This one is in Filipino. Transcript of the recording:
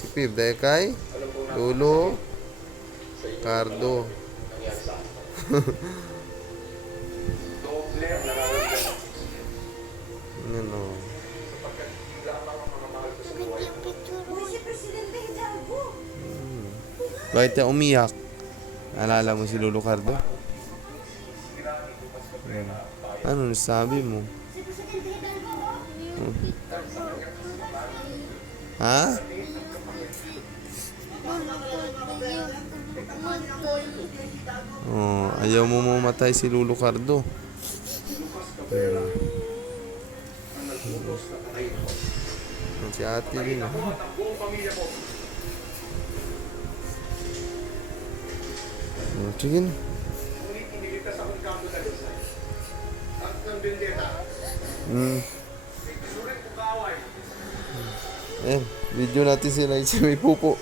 Si Pib, dahil kay Lolo Cardo. Yan o. Bakit niya umiyak? Alala mo si Lolo Cardo? Ano nasabi mo? Ha? Oh, ayaw mo mamatay si Lolo Cardo. Si ate din. Sige na. Video natin sila sa may pupo.